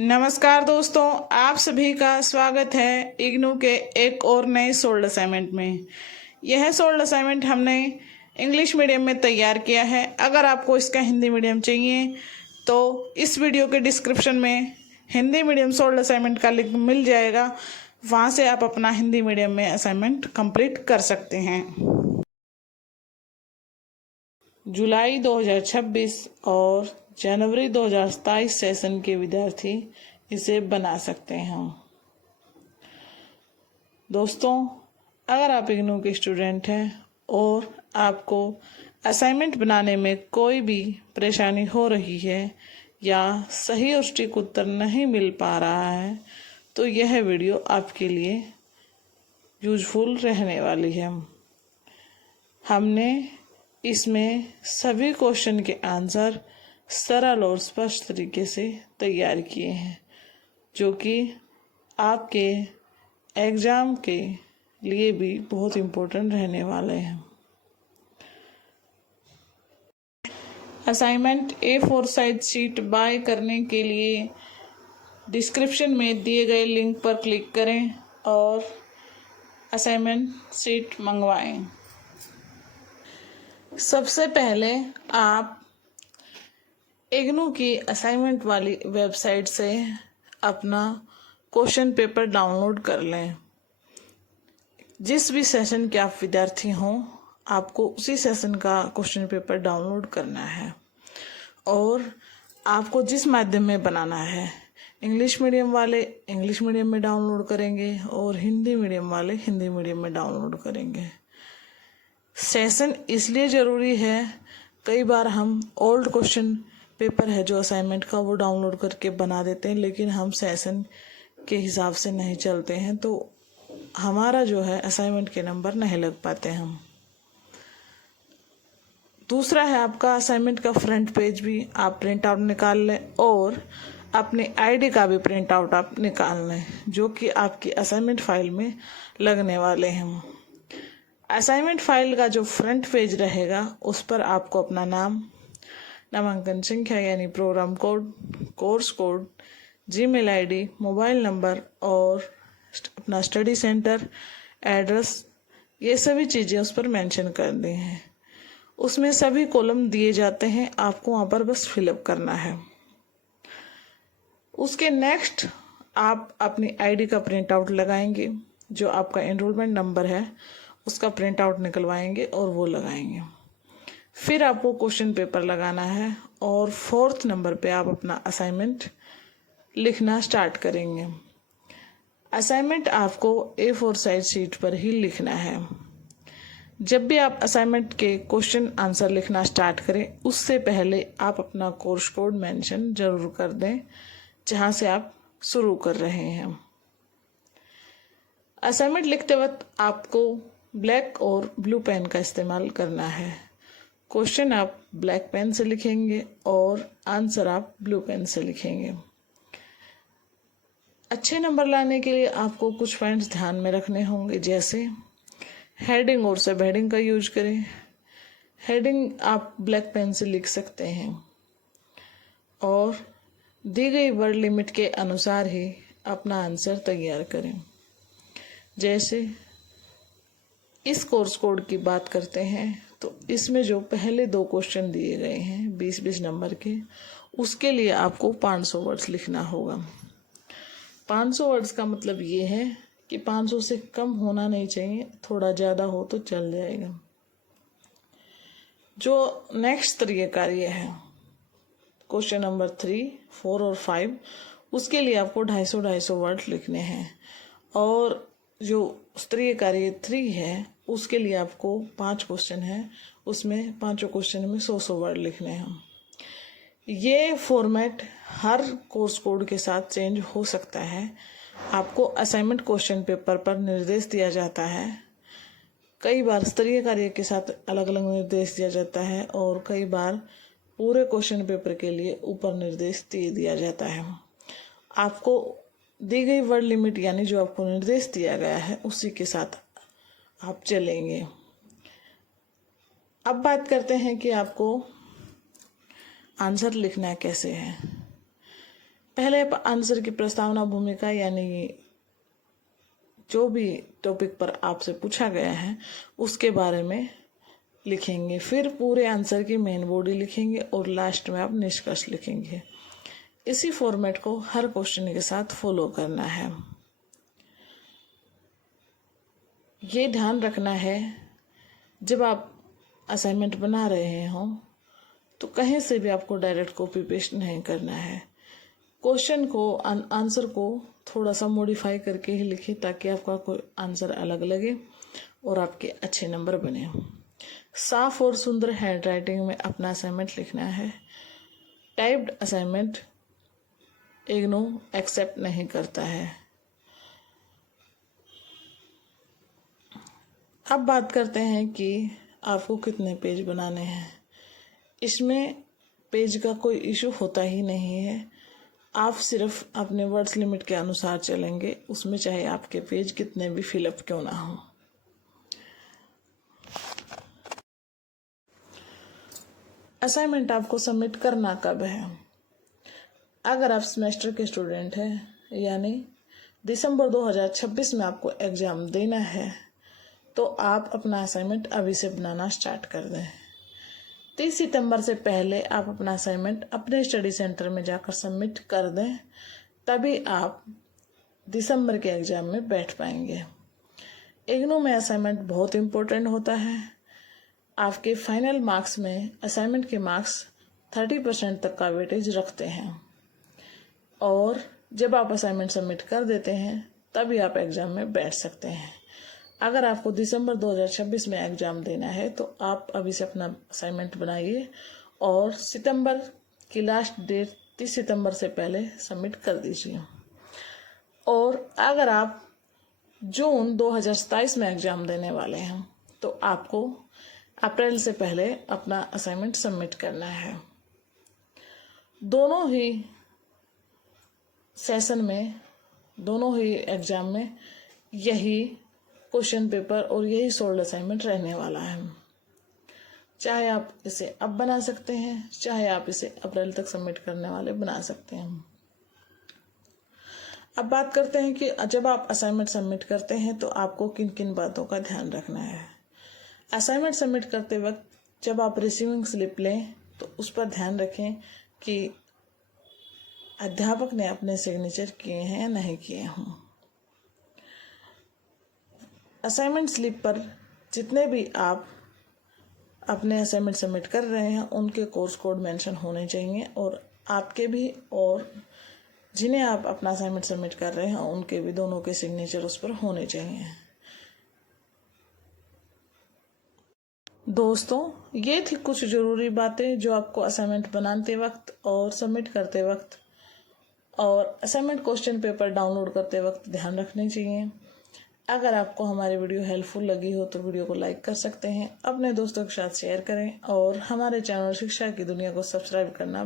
नमस्कार दोस्तों, आप सभी का स्वागत है इग्नू के एक और नए सोल्ड असाइनमेंट में। यह सोल्ड असाइनमेंट हमने इंग्लिश मीडियम में तैयार किया है। अगर आपको इसका हिंदी मीडियम चाहिए तो इस वीडियो के डिस्क्रिप्शन में हिंदी मीडियम सोल्ड असाइनमेंट का लिंक मिल जाएगा। वहाँ से आप अपना हिंदी मीडियम में असाइनमेंट कंप्लीट कर सकते हैं। जुलाई 2026 और जनवरी 2027 सेशन के विद्यार्थी इसे बना सकते हैं। दोस्तों, अगर आप इग्नू के स्टूडेंट हैं और आपको असाइनमेंट बनाने में कोई भी परेशानी हो रही है या सही और सटीक उत्तर नहीं मिल पा रहा है तो यह वीडियो आपके लिए यूजफुल रहने वाली है। हमने इसमें सभी क्वेश्चन के आंसर सरल और स्पष्ट तरीके से तैयार किए हैं, जो कि आपके एग्ज़ाम के लिए भी बहुत इम्पोर्टेंट रहने वाले हैं। Assignment A4 size sheet bye करने के लिए डिस्क्रिप्शन में दिए गए लिंक पर क्लिक करें और असाइनमेंट शीट मंगवाएं। सबसे पहले आप इग्नू की असाइनमेंट वाली वेबसाइट से अपना क्वेश्चन पेपर डाउनलोड कर लें। जिस भी सेशन के आप विद्यार्थी हों, आपको उसी सेशन का क्वेश्चन पेपर डाउनलोड करना है और आपको जिस माध्यम में बनाना है, इंग्लिश मीडियम वाले इंग्लिश मीडियम में डाउनलोड करेंगे और हिंदी मीडियम वाले हिंदी मीडियम में डाउनलोड करेंगे। सेशन इसलिए ज़रूरी है, कई बार हम ओल्ड क्वेश्चन पेपर है जो असाइनमेंट का वो डाउनलोड करके बना देते हैं, लेकिन हम सेशन के हिसाब से नहीं चलते हैं तो हमारा जो है असाइनमेंट के नंबर नहीं लग पाते हम। दूसरा है आपका असाइनमेंट का फ्रंट पेज भी आप प्रिंट आउट निकाल लें और अपनी आईडी का भी प्रिंट आउट आप निकाल लें, जो कि आपकी असाइनमेंट फाइल में लगने वाले हैं। असाइनमेंट फाइल का जो फ्रंट पेज रहेगा उस पर आपको अपना नाम, नामांकन संख्या यानी program code, course code, Gmail ID, mobile number और अपना स्टडी सेंटर, एड्रेस, ये सभी चीज़ें उस पर मेंशन कर दी हैं। उसमें सभी कॉलम दिए जाते हैं, आपको वहाँ पर बस फिलअप करना है। उसके नेक्स्ट आप अपनी आईडी का प्रिंट आउट लगाएंगे, जो आपका एनरोलमेंट नंबर है उसका प्रिंट आउट निकलवाएंगे और वो लगाएंगे। फिर आपको क्वेश्चन पेपर लगाना है और 4th नंबर पे आप अपना असाइनमेंट लिखना स्टार्ट करेंगे। असाइनमेंट आपको A4 साइज शीट पर ही लिखना है। जब भी आप असाइनमेंट के क्वेश्चन आंसर लिखना स्टार्ट करें, उससे पहले आप अपना कोर्स कोड मेंशन जरूर कर दें जहां से आप शुरू कर रहे हैं। असाइनमेंट लिखते वक्त आपको ब्लैक और ब्लू पेन का इस्तेमाल करना है। क्वेश्चन आप ब्लैक पेन से लिखेंगे और आंसर आप ब्लू पेन से लिखेंगे। अच्छे नंबर लाने के लिए आपको कुछ पॉइंट्स ध्यान में रखने होंगे, जैसे हेडिंग और सब हेडिंग का यूज करें। हेडिंग आप ब्लैक पेन से लिख सकते हैं और दी गई वर्ड लिमिट के अनुसार ही अपना आंसर तैयार करें। जैसे इस कोर्स कोड की बात करते हैं तो इसमें जो पहले 2 क्वेश्चन दिए गए हैं 20-20 नंबर के, उसके लिए आपको 500 वर्ड्स लिखना होगा। 500 वर्ड्स का मतलब ये है कि 500 से कम होना नहीं चाहिए, थोड़ा ज़्यादा हो तो चल जाएगा। जो नेक्स्ट तरीका ये है, क्वेश्चन नंबर 3, 4 और 5, उसके लिए आपको 250-250 वर्ड लिखने हैं और जो स्तरीय कार्य 3 है उसके लिए आपको 5 क्वेश्चन है, उसमें 5 क्वेश्चन में 100-100 वर्ड लिखने हैं। ये फॉर्मेट हर कोर्स कोड के साथ चेंज हो सकता है। आपको असाइनमेंट क्वेश्चन पेपर पर निर्देश दिया जाता है, कई बार स्तरीय कार्य के साथ अलग अलग निर्देश दिया जाता है और कई बार पूरे क्वेश्चन पेपर के लिए ऊपर निर्देश दिया जाता है। आपको दी गई वर्ड लिमिट यानी जो आपको निर्देश दिया गया है उसी के साथ आप चलेंगे। अब बात करते हैं कि आपको आंसर लिखना कैसे है। पहले आंसर की प्रस्तावना भूमिका यानी जो भी टॉपिक पर आपसे पूछा गया है उसके बारे में लिखेंगे, फिर पूरे आंसर की मेन बॉडी लिखेंगे और लास्ट में आप निष्कर्ष लिखेंगे। इसी फॉर्मेट को हर क्वेश्चन के साथ फॉलो करना है। ये ध्यान रखना है जब आप असाइनमेंट बना रहे हों तो कहीं से भी आपको डायरेक्ट कॉपी पेस्ट नहीं करना है। क्वेश्चन को आंसर को थोड़ा सा मॉडिफाई करके ही लिखें ताकि आपका कोई आंसर अलग लगे और आपके अच्छे नंबर बने। साफ और सुंदर हैंड राइटिंग में अपना असाइनमेंट लिखना है। टाइप्ड असाइनमेंट इग्नू एक्सेप्ट नहीं करता है। अब बात करते हैं कि आपको कितने पेज बनाने हैं। इसमें पेज का कोई इशू होता ही नहीं है। आप सिर्फ अपने वर्ड्स लिमिट के अनुसार चलेंगे, उसमें चाहे आपके पेज कितने भी फिलअप क्यों ना हो। असाइनमेंट आपको सबमिट करना कब है? अगर आप सेमेस्टर के स्टूडेंट हैं यानी दिसंबर 2026 में आपको एग्ज़ाम देना है तो आप अपना असाइनमेंट अभी से बनाना स्टार्ट कर दें। 30 सितंबर से पहले आप अपना असाइनमेंट अपने स्टडी सेंटर में जाकर सबमिट कर दें, तभी आप दिसंबर के एग्ज़ाम में बैठ पाएंगे। इग्नू में असाइनमेंट बहुत इम्पोर्टेंट होता है। आपके फाइनल मार्क्स में असाइनमेंट के मार्क्स 30% तक का वेटेज रखते हैं और जब आप असाइनमेंट सबमिट कर देते हैं तभी आप एग्ज़ाम में बैठ सकते हैं। अगर आपको दिसंबर 2026 में एग्ज़ाम देना है तो आप अभी से अपना असाइनमेंट बनाइए और सितंबर की लास्ट डेट 30 सितंबर से पहले सबमिट कर दीजिए। और अगर आप जून 2027 में एग्ज़ाम देने वाले हैं तो आपको अप्रैल से पहले अपना असाइनमेंट सबमिट करना है। दोनों ही सेशन में, दोनों ही एग्ज़ाम में यही क्वेश्चन पेपर और यही सोल्ड असाइनमेंट रहने वाला है। चाहे आप इसे अब बना सकते हैं, चाहे आप इसे अप्रैल तक सबमिट करने वाले बना सकते हैं। अब बात करते हैं कि जब आप असाइनमेंट सबमिट करते हैं तो आपको किन किन बातों का ध्यान रखना है। असाइनमेंट सबमिट करते वक्त जब आप रिसीविंग स्लिप लें तो उस पर ध्यान रखें कि अध्यापक ने अपने सिग्नेचर किए हैं या नहीं किए हों। असाइनमेंट स्लिप पर जितने भी आप अपने असाइनमेंट सबमिट कर रहे हैं उनके कोर्स कोड मेंशन होने चाहिए और आपके भी और जिन्हें आप अपना असाइनमेंट सबमिट कर रहे हैं उनके भी, दोनों के सिग्नेचर उस पर होने चाहिए। दोस्तों, ये थी कुछ ज़रूरी बातें जो आपको असाइनमेंट बनाते वक्त और सबमिट करते वक्त और असाइनमेंट क्वेश्चन पेपर डाउनलोड करते वक्त ध्यान रखनी चाहिए। अगर आपको हमारी वीडियो हेल्पफुल लगी हो तो वीडियो को लाइक कर सकते हैं, अपने दोस्तों के साथ शेयर करें और हमारे चैनल शिक्षा की दुनिया को सब्सक्राइब करना